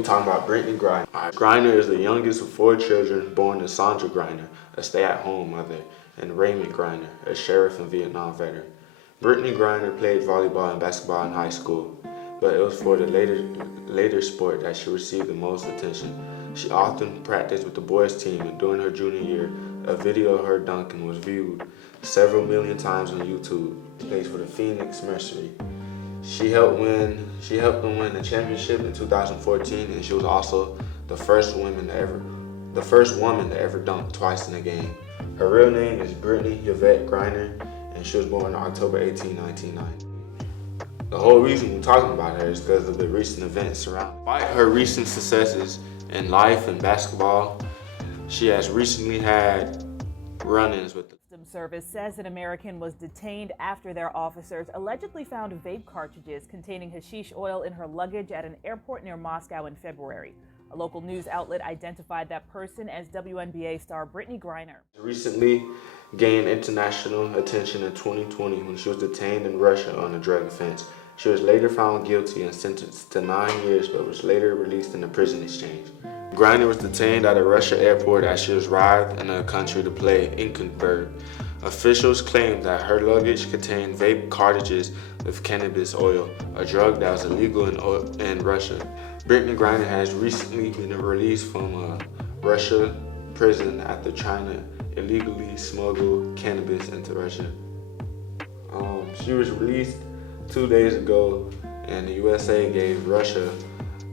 be talking about Brittney Griner. Griner is the youngest of 4 children born to Sandra Griner, a stay-at-home mother, and Raymond Griner, a sheriff and Vietnam veteran. Brittney Griner played volleyball and basketball in high school, but it was for the later sport that she received the most attention. She often practiced with the boys team, and during her junior year, a video of her dunking was viewed several million times on YouTube. She plays for the Phoenix Mercury. She helped them win the championship in 2014, and she was also the first woman to ever dunk twice in a game. Her real name is Brittney Yvette Griner, and she was born on October 18, 1990. The whole reason we're talking about her is because of the recent events around. Despite her recent successes in life and basketball, she has recently had run-ins with the Customs Service says an American was detained after their officers allegedly found vape cartridges containing hashish oil in her luggage at an airport near Moscow in February. A local news outlet identified that person as WNBA star Brittney Griner. Recently gained international attention in 2020 when she was detained in Russia on a drug offense. She was later found guilty and sentenced to 9 years, but was later released in a prison exchange. Griner was detained at a Russia airport as she arrived in the country to play Ekaterinburg. Officials claimed that her luggage contained vape cartridges with cannabis oil, a drug that was illegal in Russia. Brittney Griner has recently been released from a Russia prison after China illegally smuggled cannabis into Russia. She was released 2 days ago, and the USA gave Russia,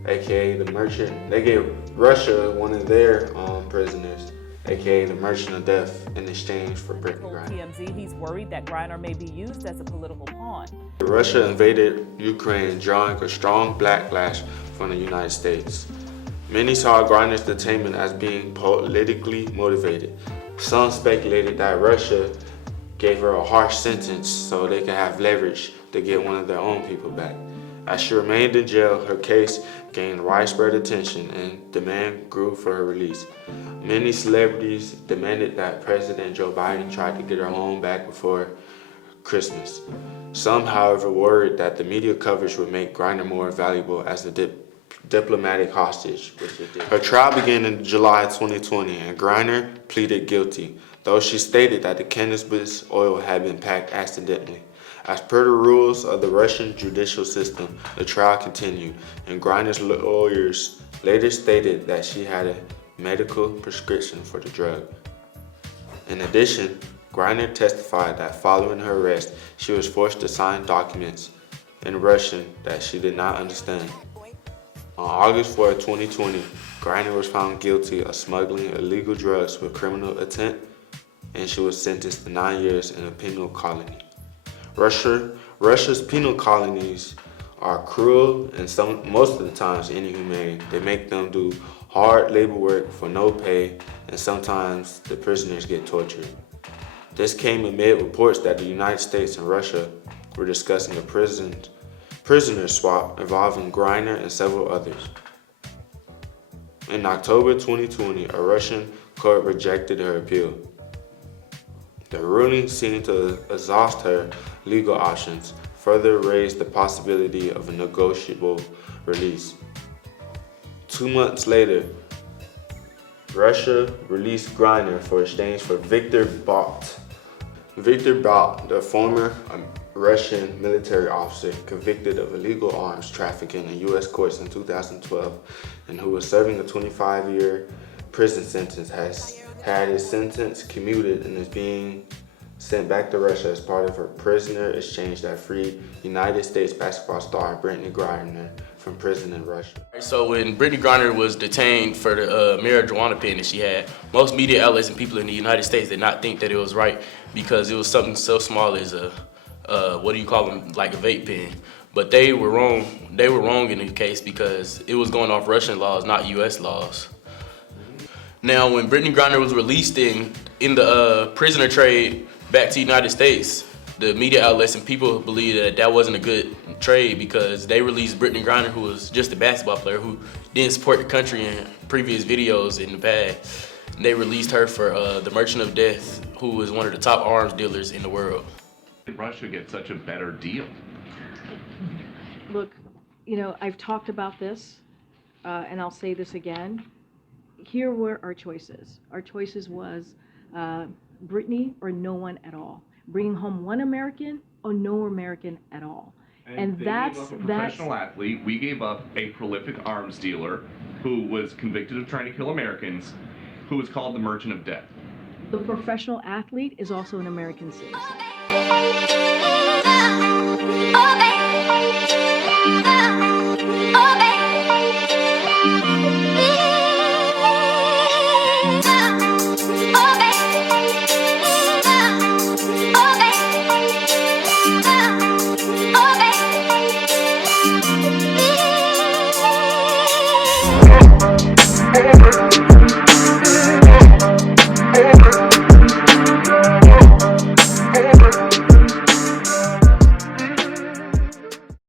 aka the merchant, they gave Russia one of their prisoners, aka the Merchant of Death, in exchange for Brittney Griner. TMZ he's worried that Griner may be used as a political pawn. Russia invaded Ukraine, drawing a strong backlash from the United States. Many saw Griner's detainment as being politically motivated. Some speculated that Russia gave her a harsh sentence so they could have leverage to get one of their own people back. As she remained in jail, her case gained widespread attention and demand grew for her release. Many celebrities demanded that President Joe Biden try to get her home back before Christmas. Some, however, worried that the media coverage would make Griner more valuable as a diplomatic hostage, which it did. Her trial began in July 2020, and Griner pleaded guilty, though she stated that the cannabis oil had been packed accidentally. As per the rules of the Russian judicial system, the trial continued, and Griner's lawyers later stated that she had a medical prescription for the drug. In addition, Griner testified that following her arrest, she was forced to sign documents in Russian that she did not understand. On August 4, 2020, Griner was found guilty of smuggling illegal drugs with criminal intent, and she was sentenced to 9 years in a penal colony. Russia's penal colonies are cruel and most of the times inhumane. They make them do hard labor work for no pay, and sometimes the prisoners get tortured. This came amid reports that the United States and Russia were discussing a prisoner swap involving Griner and several others. In October 2020, a Russian court rejected her appeal. The ruling seemed to exhaust her legal options, further raised the possibility of a negotiable release. 2 months later, Russia released Griner for exchange for Viktor Bout. Viktor Bout, the former Russian military officer convicted of illegal arms trafficking in U.S. courts in 2012 and who was serving a 25-year prison sentence, has had his sentence commuted and is being sent back to Russia as part of her prisoner exchange that freed United States basketball star Brittney Griner from prison in Russia. So when Brittney Griner was detained for the marijuana pen that she had, most media outlets and people in the United States did not think that it was right because it was something so small as a like a vape pen. But they were wrong. They were wrong in the case because it was going off Russian laws, not U.S. laws. Now, when Brittney Griner was released in the prisoner trade back to the United States, the media outlets and people believed that that wasn't a good trade because they released Brittney Griner, who was just a basketball player who didn't support the country in previous videos in the past. And they released her for the Merchant of Death, who was one of the top arms dealers in the world. Did Russia get such a better deal? Look, I've talked about this and I'll say this again, here were our choices. Our choices was Brittany or no one at all. Bringing home one American or no American at all. And they that's gave up a professional athlete. We gave up a prolific arms dealer who was convicted of trying to kill Americans, who was called the Merchant of Death. the professional athlete is also an American citizen. Oh,